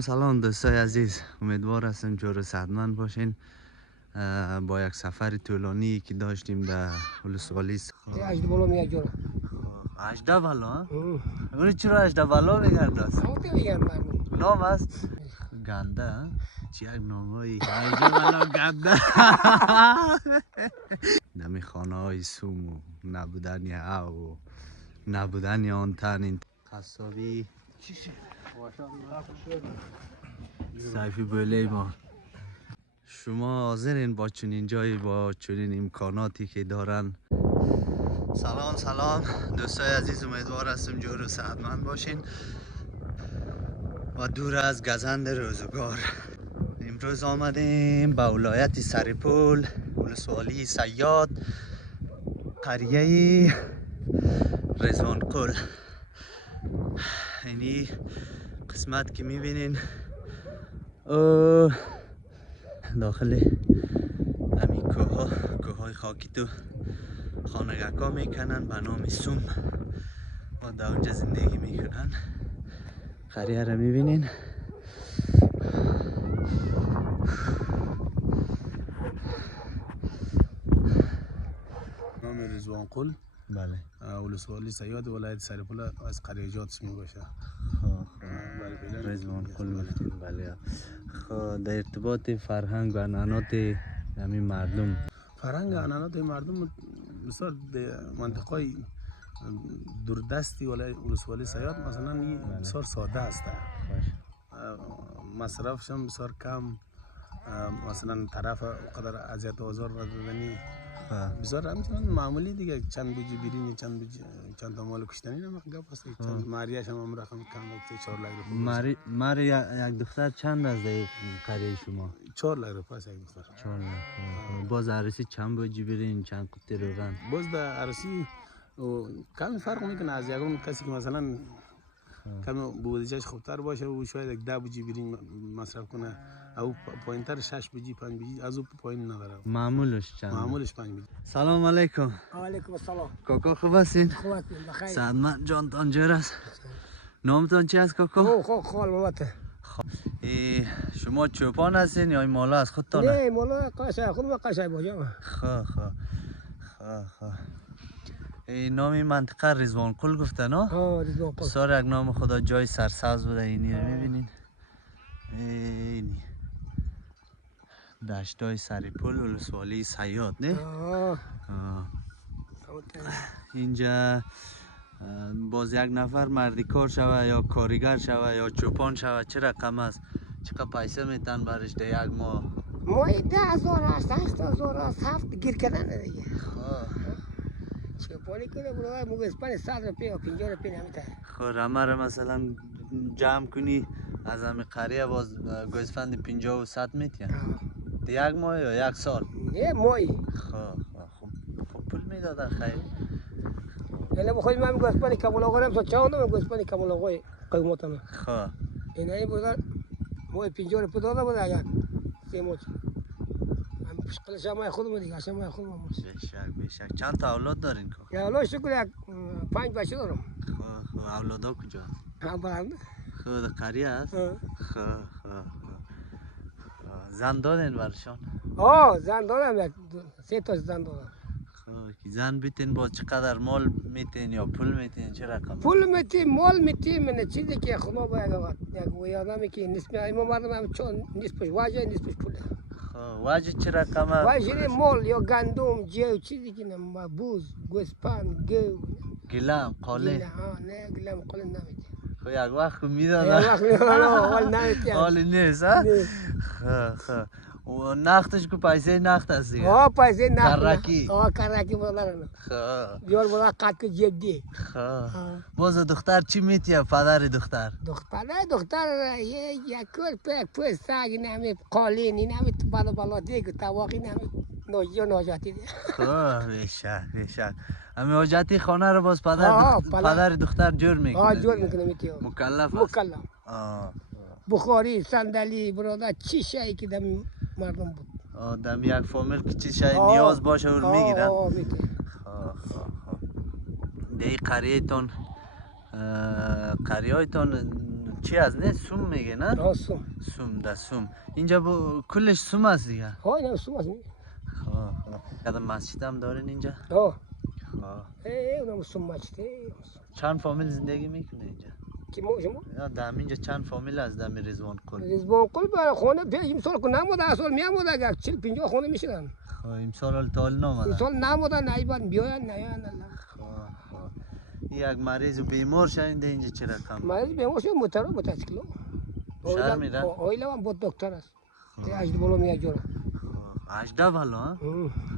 سلام دوستای عزیز، امیدوار هستم جور و صحتمند باشین. با یک سفر طولانی که داشتیم در ولسوالی. اجده بالا میاد جورا. اجده بالا؟ اونی چرا اجده بالا میگن دست؟ همونطور میگن مردم. نام است؟ گنده؟ چی یک نامایی؟ اجده بالا گنده. نمی خانه های سوم و نبودن او و نبودن آن تن قصابی سیفی بله ما. شما حاضرین با چنین جایی با چنین امکاناتی که دارن؟ سلام دوستای عزیز، امیدوار هستم جور و صحتمند باشین و دور از گزند روزگار. امروز آمدیم به ولایت سرپل، ولسوالی صیاد، قریه رضوان قل. اینی قسمت که میبینین داخل همین کوههای خاکی تو خانگاه‌ها میکنن به نام سوم و در اونجا زندگی میکنن. قریه رو میبینین. نام رضوان قل، بله، ولسوالی صیاد ولایت سرپل از قریجات اسمی باشه. رضوان قل گفتیم. بله. خب در ارتباط فرهنگ و عنعنات همین مردم، فرهنگ و عنعنات مردم بسیار منطقه دوردستی ولسوالی صیاد مثلا این بسیار ساده است. مصرفش هم بسیار کم، مثلا طرف قدر اذیت و آزار ندادنی بسیار همچنان معمولی دیگه. چند بوجی بیرینی، چند تا مال کشتنی نمیخواد گپ است. چند ماریاش هم رقم کم 4 لک روپیه. ماری یک دختر چند از در قریه شما؟ 4 لک روپیه است یک دختر. 4 لک. باز عروسی چند بوجی برین، چند قطعه روغن؟ باز در عروسی کمی فرق میکنه از یگان کسی که مثلا کمی بودجهش خوبتر باشه و شاید 10 بوجی برین مصرف کنه، او پایینتر 6 بوجی 5 بوجی از او پایین نداره. معمولش چند؟ معمولش 5 بوجی. سلام علیکم. علیکم السلام. کاکا خوب هستین؟ خوب هستیم بخیر. سلامت جانتان جور است. نامتان چی است کاکا؟ خال مامته. شما چوپان هستین یا این مالا از خودتانه؟ نه مالا قشای خود ما قشای باجا. خب نام این منطقه رضوان قل گفتن ها؟ رضوان قل. بسیار یک نام خدا جای سرسبز بوده. اینی رو میبینین؟ اینی دشتای سرپل ولسوالی صیاد نه؟ اینجا باز یک نفر مردی کار شوه یا کارگر شوه یا چوپان شوه چه رقم است؟ چقدر پیسه میتن برش ده یک ماه؟ ماهی 10,000 است، 8,000 است، 7 گیر کردن دیگه. چوپانی کنه برای مگسپن 100 روپیه و 50 روپیه نمیده. خب همه مثلا جمع کنی از همه قریه باز گوسفند 50 و 100 میتین؟ یک ماه یا یک سال؟ نه ماهی. خب پول میدادن خیلی. الا بخوای من گوسفند کمالا کنم تو چاوندم گوسفند کمالا کوی قیمتم. خب اینایی بود ماهی 50 روپیه داده بود یک سه ماه. من پشکلش ما خودم دیگه اصلا ما خودم ماست. بیشک. چند تا اولاد دارین که؟ یا الله شکر یک 5 بچه دارم. خب اولادا کجا؟ هم برنده. خب قریه است؟ خب زن دادین برشان؟ زن دارم یک 3 تا زن دارم. خب زن بیتین با چقدر مال میتین یا پول میتین چه رقم؟ پول میتیم مال میتیم من چیزی که خدا باید یک ویادمی که نصف ما مردم هم چون نصفش واجه نصفش پوله. خب واجه چه رقم؟ واجه مال یا گندم جو چیزی که نم بوز گوسفند گو گلم قاله؟ نه گلم قاله نمیتیم. خب یک وقت میدادن؟ یک وقت میدادن حال نمیتیم. حال نیست ها؟ خب و نختش که پیسه نخت است دیگه؟ پیسه نخت. کرکی؟ کرکی بودن. خب بیار بودا قد که جدی. خب باز دختر چی میتیه پدر دختر؟ دختر یک کل سگ نمی قالینی نمی بالا دیگه تواقی نمی ناجاتی دیگه. خب بیشک همه حاجتی خانه رو باز پدر دختر جور میکنه؟ جور میکنه میتیه. مکلف است؟ مکلف. بخاری صندلی برادر چی شایی که دم مردم بود. دم یک فامیل که چی شایی نیاز باشه اون میگیرن؟ میگیرن. دی قریه تون چی از نه سوم میگه نه آسون سوم ده سوم اینجا کلش سوم است دیگه های نه سوم است کدام مسجد هم دارین اینجا آه خواه. اونم سوم مچته چند فامیل زندگی میکنه اینجا کی ما شما یا دم اینجا چند فامیل از دم رضوان کل رزبان قل برای خانه امسال که نموده اصلا میاموده اگر 40-50 خانه میشدن امسال تال نامده امسال نموده نایبان بیاین نیاین الله یک مریض بیمار شدید اینجا چه رقم مریض بیمار شد موتورسیکل شهر میرن اویلا هم بود دکتر است اجد بالا میاد جورا 18 بالا ها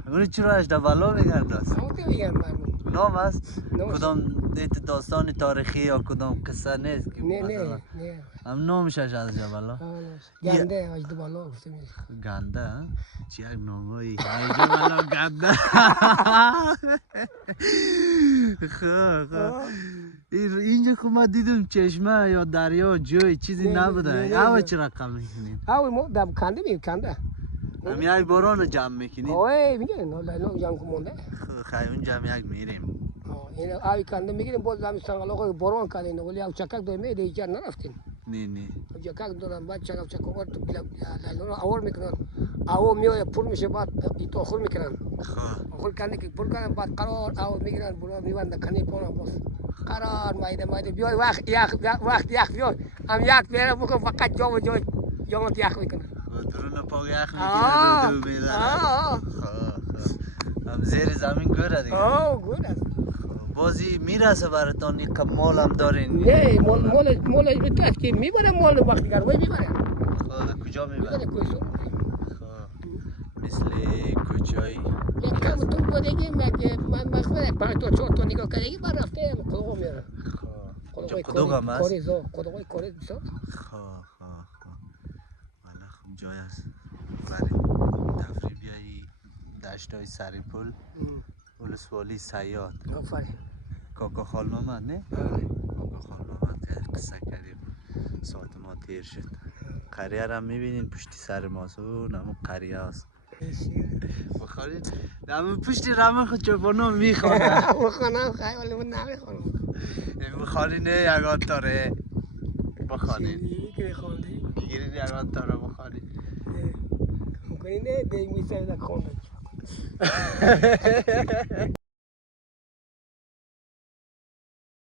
اون چرا 18 بالا میگرداست همون که میگن مردم نام است نام است. کدام دیت داستان تاریخی یا کدام قصه نیست که نه مثلا نه نه هم نامش 18 بالا گنده اجد بالا گفته میشه گنده ها؟ چی یک نامایی 18 بالا گنده اینجا که ما دیدم چشمه یا دریا جوی چیزی نه، نبوده نه، نه، اوه نه. چه رقم میکنین اوه ما دم کنده میم کنده هم یک باران رو جمع میکنین اوه میگه نه لیلا جام کمونده خیلی اونجا یک میریم این اوی کنده میگیریم باز زمستان علاقه باران کردین ولی او چکک دوی میده اینجا نرفتین نه چکک دارن بعد چکک ورد لیلا رو آور میکنن او میوه پر میشه بعد ایتو آخر میکنن آخر کنده که پر کنن بعد قرار او میگیرن برو میبنده کنی پانا باز قرار مایده بیای وقت یک بیای هم یک بیاره بکن فقط جا و جای جامت یک میکنن درون پاک یخ میکنه دو میدن هم زیر زمین گوره دیگه گود است بازی میرسه براتان یک مال هم دارین نه مال تو که میبره مال وقتی گروی میبره کجا میبره کویسو مثل کجایی یک کم تو بودگی من مخبره 5 تا 4 تا نگاه کردگی من رفته کدوم میاره کدوم هم هست؟ کدوم کاری بسا والا خوب جای است برای تفریح بیایی دشتای سری پل ولسوالی سیاد آفرین کاکا خال محمد نه؟ کاکا خال محمد که قصه کردیم ساعت ما تیر شد قریه را میبینین پشتی سر ماست اون همون قریه هست بخورین همون پشتی رمه خود چوپانو میخوانه بخوانم خیلی ولی من نمیخوانم بخورین یکان تاره بخورین یکی خواندی بگیرین یکان تاره بخورین ممکنی نه دیگه میسه در خواندن